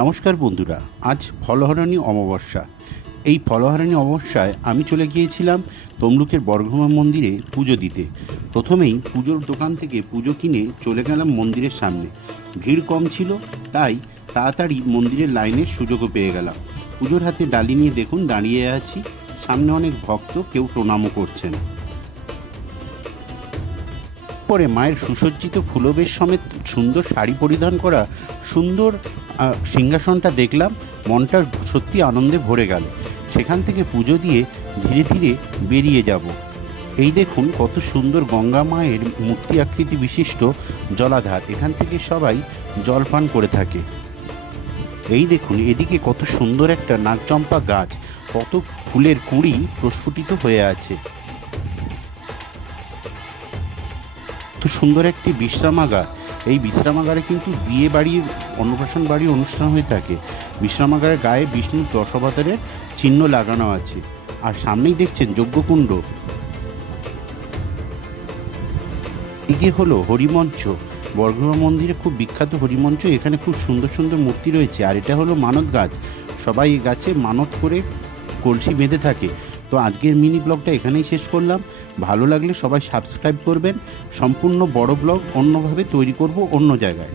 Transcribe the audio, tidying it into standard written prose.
নমস্কার বন্ধুরা, আজ ফলহারানি অমাবস্যা। এই ফলহারানি অমাবস্যায় আমি চলে গিয়েছিলাম তমলুকের বর্গভীমা মন্দিরে পুজো দিতে। প্রথমেই পুজোর দোকান থেকে পুজো কিনে চলে গেলাম মন্দিরের সামনে। ভিড় কম ছিল, তাই তাড়াতাড়ি মন্দিরের লাইনের সুযোগও পেয়ে গেলাম। পুজোর হাতে ডালি নিয়ে দেখুন দাঁড়িয়ে আছি, সামনে অনেক ভক্ত, কেউ প্রণামও করছেন। পরে মায়ের সুসজ্জিত ফুলবেশ সমেত সুন্দর শাড়ি পরিধান করা সুন্দর সিংহাসনটা দেখলাম, মনটা সত্যি আনন্দে ভরে গেল। সেখান থেকে পুজো দিয়ে ধীরে ধীরে বেরিয়ে যাব। এই দেখুন কত সুন্দর গঙ্গা মায়ের মূর্তি আকৃতি বিশিষ্ট জলাধার, এখান থেকে সবাই জল পান করে থাকে। এই দেখুন এদিকে কত সুন্দর একটা নাগচম্পা গাছ, কত ফুলের কুঁড়ি প্রস্ফুটিত হয়ে আছে। তো সুন্দর একটি বিশ্রামাগার, এই বিশ্রামাগারে কিন্তু বিয়ে বাড়ির, অন্নপ্রাশন বাড়ির অনুষ্ঠান হয়ে থাকে। বিশ্রামাগারের গায়ে বিষ্ণুর 10 অবতারের চিহ্ন লাগানো আছে। আর সামনেই দেখছেন যজ্ঞকুণ্ড। এদিকে হলো হরিমঞ্চ, বর্গভীমা মন্দিরে খুব বিখ্যাত হরিমঞ্চ। এখানে খুব সুন্দর সুন্দর মূর্তি রয়েছে। আর এটা হলো মানত গাছ, সবাই এই গাছে মানত করে কলসি বেঁধে থাকে। তো আজকের মিনি ব্লগটা এখানেই শেষ করলাম। ভালো লাগলে সবাই সাবস্ক্রাইব করবেন। সম্পূর্ণ বড় ব্লগ অন্যভাবে তৈরি করব, অন্য জায়গায়।